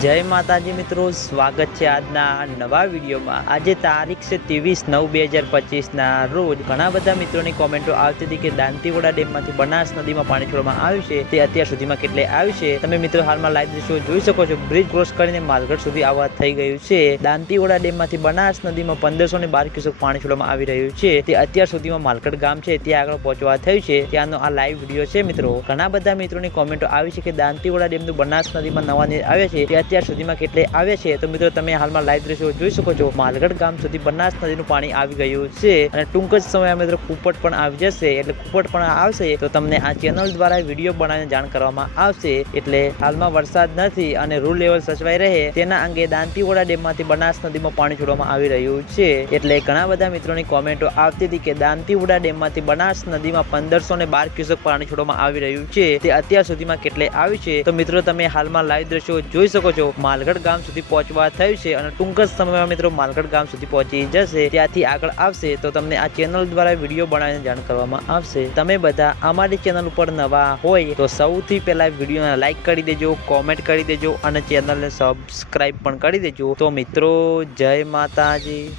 જય માતાજી મિત્રો, સ્વાગત છે આજના નવા વિડીયોમાં. આજે તારીખ છે ત્રેવીસ નવ બે હજાર પચીસના રોજ ઘણા બધા મિત્રોની કોમેન્ટો આવતી હતી કે દાંતીવોડા ડેમમાંથી બનાસ નદીમાં પાણી છોડવામાં આવ્યું છે. તે અત્યાર સુધીમાં કેટલે આવ્યું છે? તમે મિત્રો હાલમાં લાઈવ દ્રશ્યો જોઈ શકો છો. બ્રિજ ક્રોસ કરીને માલગઢ સુધી આવવા થઈ ગયું છે. દાંતીવાડા ડેમમાંથી બનાસ નદીમાં પંદરસો ને બાર ક્યુસેક પાણી છોડવામાં આવી રહ્યું છે. તે અત્યાર સુધીમાં માલગઢ ગામ છે. ત્યાં આગળ પહોંચવા થયું છે. ત્યાંનો આ લાઈવ વીડિયો છે મિત્રો. ઘણા બધા મિત્રોની કોમેન્ટો આવી છે કે દાંતીવાડા ડેમનું બનાસ નદીમાં નવા નીર આવે છે. તે અત્યાર સુધીમાં કેટલે આવે છે તો મિત્રો તમે હાલમાં લાઈવ દ્રશ્યો જોઈ શકો છો. માલગઢ ગામ સુધી બનાસ નદીનું પાણી આવી ગયું છે અને ટૂંક જ સમયમાં મિત્રો કુપટ પણ આવી જશે એટલે કુપટ પણ આવશે. તો તમને આ ચેનલ દ્વારા વીડિયો બનાવીને જાણ કરવામાં આવશે. એટલે હાલમાં વરસાદ નથી અને રૂલ લેવલ સચવાઈ રહે તેના અંગે દાંતીવાડા ડેમમાંથી બનાસ નદીમાં પાણી છોડવામાં આવી રહ્યું છે. એટલે ઘણા બધા મિત્રોની કોમેન્ટો આવતી હતી કે દાંતીવાડા ડેમમાંથી બનાસ નદીમાં પંદરસો ને બાર ક્યુસેક પાણી છોડવામાં આવી રહ્યું છે. તે અત્યાર સુધીમાં કેટલે આવ્યું છે? તો મિત્રો તમે હાલમાં લાઈવ દ્રશ્યો જોઈ શકો છો માલગઢ ગામ સુધી પહોંચવા થયું છે અને ટૂંક જ સમયમાં મિત્રો માલગઢ ગામ સુધી પહોંચી જશે, ત્યાંથી આગળ આવશે તો તમને આ ચેનલ દ્વારા વીડિયો બનાવીને જાણ કરવામાં આવશે. તમે બધા અમારી ચેનલ ઉપર નવા હોય તો સૌથી પહેલા વિડીયોને લાઈક કરી દેજો કોમેન્ટ કરી દેજો અને ચેનલને સબસ્ક્રાઈબ પણ કરી દેજો. તો મિત્રો, જય માતાજી.